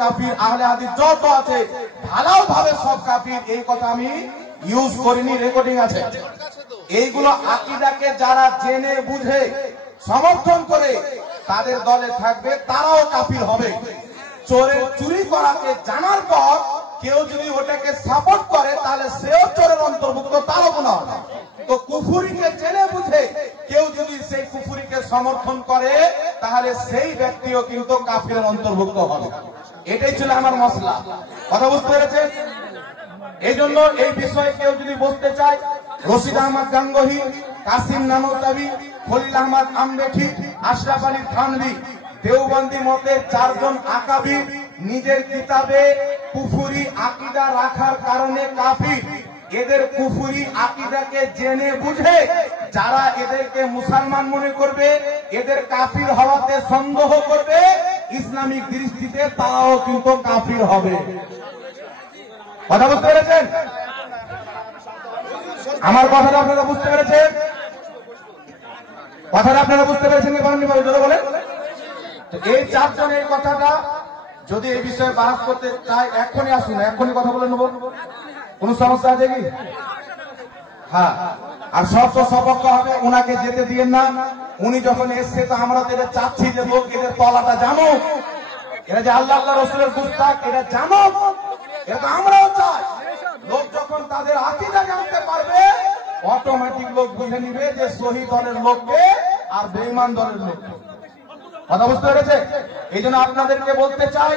কাফির, আহলে হাদিস যত আছে ঢালাও ভাবে সব কাফির, এই কথা আমি ইউজ করিনি, রেকর্ডিং আছে। এইগুলো আকীদাকে যারা জেনে বুঝে সমর্থন করে তাদের দলে থাকবে, তারাও কাফির হবে। চোরের চুরি করাকে জানার পর কেউ যদি ওটাকে সাপোর্ট করে তাহলে সেও চোরের অন্তর্ভুক্ত, তারও গুনাহ হবে। তো কুফরিকে জেনে বুঝে কেউ যদি সেই কুফরিকে সমর্থন করে তাহলে সেই ব্যক্তিও কিন্তু কাফিরের অন্তর্ভুক্ত হবে। এটাই ছিল আমার মসলা। কথা বুঝতে পেরেছেন? এই জন্য এই বিষয়ে কেউ যদি বসতে চায়, রশিদ আহমদ গাঙ্গোহী, কাসিম নানতাবি, খলিল আহমদ আমরেঠি, আশরাফ আলী থানভী, দেওবন্দি মতে 4 জন আকাবির নিজের কিতাবে কুফরি আকীদা রাখার কারণে কাফির। এদের কুফরি আকীদাকে জেনে বুঝে যারা এদেরকে মুসলমান মনে করবে, এদের কাফির হওয়াতে সন্দেহ করবে, ইসলামিক দৃষ্টিতে তারাও কিন্তু কাফির হবে। কথা বুঝতে পেরেছেন? আমার কথাটা আপনারা বুঝতে পেরেছেন? কথাটা আপনারা বুঝতে পেরেছেন কি বলেননি? বলেন। এই 4 জনের কথাটা যদি এই বিষয়ে বাহাস করতে চাই এখনই আসুন, এখনই কথা বলে নেব। কোন সমস্যা আছে কি? হ্যাঁ। আর সব তো সপক্ষ হবে, উনাকে যেতে দিয়েন না। উনি যখন এসছে তো আমরা তো এটা চাচ্ছি যে লোক এদের তলাটা জানো, এরা যে আল্লাহ আল্লাহ রসুলের গুস্তাখ এটা জানো, এটা তো আমরাও চাই। লোক যখন তাদের আকীদা জানতে পারবে অটোমেটিক লোক বুঝে নিবে যে সহি দলের লোককে আর বেঈমান দলের লোককে। কথা বুঝতে পেরেছে? এই জন্য আপনাদেরকে বলতে চাই,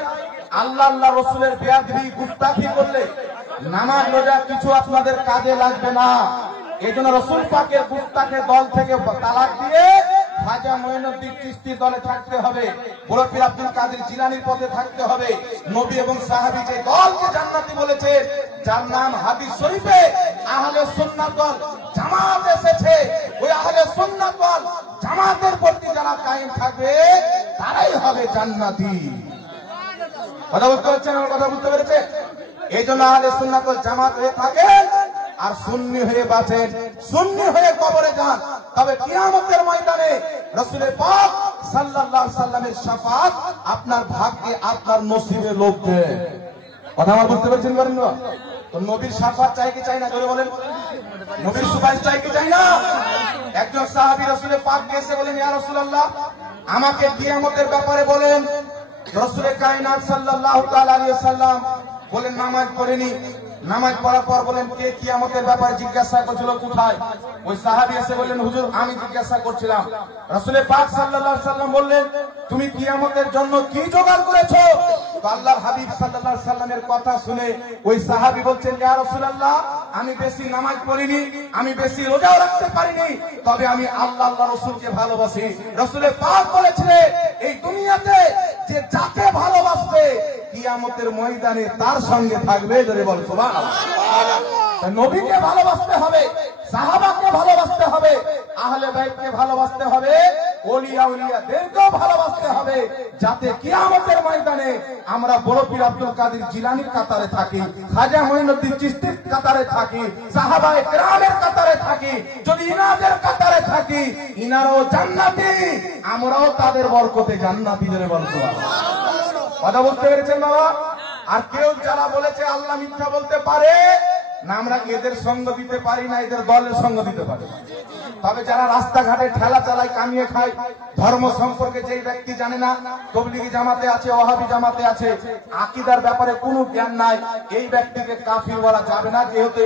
আল্লাহ আল্লাহ রসুলের বেয়াদবি গুস্তাখি করলে নামাজ রোজা কিছু আপনাদের কাজে লাগবে না। এই জন্য রসুল পাকের গুস্তাখের দল থেকে তালাক দিয়ে খাজা মঈনুদ্দিন চিশতির দলে থাকতে হবে, বড় পীর আব্দুল কাদের জিলানীর পথে থাকতে হবে। নবী এবং সাহাবী যে দলকে জান্নাতি বলেছে, যার নাম হাদিস শরীফে আহলে সুন্নাত ওয়াল জামাত এসেছে, ওই আহলে সুন্নাত ওয়াল জামাতের প্রতি যারা কায়েম থাকবে তারাই হবে জান্নাতি। কথা বুঝতে পারছেন? আমার কথা বুঝতে পেরেছে? এই জন্য আহলে সুন্নাত ওয়াল জামাত হয়ে থাকেন আর সুন্নি হয়ে বাঁচেন, সুন্নি হয়ে কবরে যান, তবে কিয়ামতের ময়দানে রাসূলের পাক সাল্লাল্লাহু আলাইহি সাল্লামের শাফাআত আপনার ভাগ্যে, আপনার নসিবে লোকবে। কথা আমার বুঝতে পারছেন? বলেন না? তো নবীর শাফাআত চাই কি চাই না? জোরে বলেন। নবীর সুপারিশ চাই কি চাই না? একজন সাহাবী রাসূলের পাককে এসে বলেন, ইয়া রাসূলুল্লাহ, আমাকে কিয়ামতের ব্যাপারে বলেন। রাসূলের কায়নাত সাল্লাল্লাহু তাআলা আলাইহি ওয়াসাল্লাম বলেন নামাজ পড়েনি। নামাজ পড়ার পর বলেন, কে কিয়ামতের ব্যাপারে জিজ্ঞাসা করছিল? কোথায়? ওই সাহাবী এসে বললেন, হুজুর আমি জিজ্ঞাসা করছিলাম। রাসূলের পাক সাল্লাল্লাহু আলাইহি ওয়াসাল্লাম বললেন, তুমি কিয়ামতের জন্য কি জোগাড় করেছো? তো আল্লাহর হাবিব সাল্লাল্লাহু আলাইহি ওয়াসাল্লামের কথা শুনে ওই সাহাবী বলছেন, ইয়া রাসূলুল্লাহ, আমি বেশি নামাজ পড়িনি, আমি বেশি রোজাও রাখতে পারিনি, তবে আমি আল্লাহ আল্লাহ রাসূলকে ভালোবাসি। রাসূলের পাক বলেছিলেন, এই দুনিয়াতে যে যাকে ভালোবাসবে কিয়ামতের ময়দানে তার সঙ্গে থাকবে। জোরে বল সুবহানাল্লাহ। নবীকে ভালোবাসতে হবে, সাহাবাকে ভালোবাসতে হবে, আহলে বাইতকে ভালোবাসতে হবে, ওলিয়া উলিয়াদেরকেও ভালোবাসতে হবে, যাতে কিয়ামতের ময়দানে আমরা বড় পীর আব্দুল কাদের জিলানীর কাতারে থাকি, খাজা মঈনুদ্দিন চিশতির কাতারে থাকি, সাহাবায়ে কেরামের কাতারে থাকি। যদি ইনাদের কাতারে থাকি, ইনারাও জান্নাতি, আমরাও তাদের বরকতে জান্নাতি। জোরে বল সুবহানাল্লাহ। কথা বুঝতে পেরেছেন বাবা? আর কেউ যারা বলেছে আল্লাহ মিথ্যা বলতে পারে না, আমরা এদের সঙ্গ দিতে পারি না, এদের দলের সঙ্গ দিতে পারি। তবে যারা রাস্তাঘাটে ঠেলা চালায়, কামিয়ে খায়, ধর্ম সম্পর্কে যেই ব্যক্তি জানে না, তবলিগি জামাতে আছে, ওয়াহাবি জামাতে আছে, আকীদার ব্যাপারে কোনো জ্ঞান নাই, এই ব্যক্তিকে কাফির বলা যাবে না, যেহেতু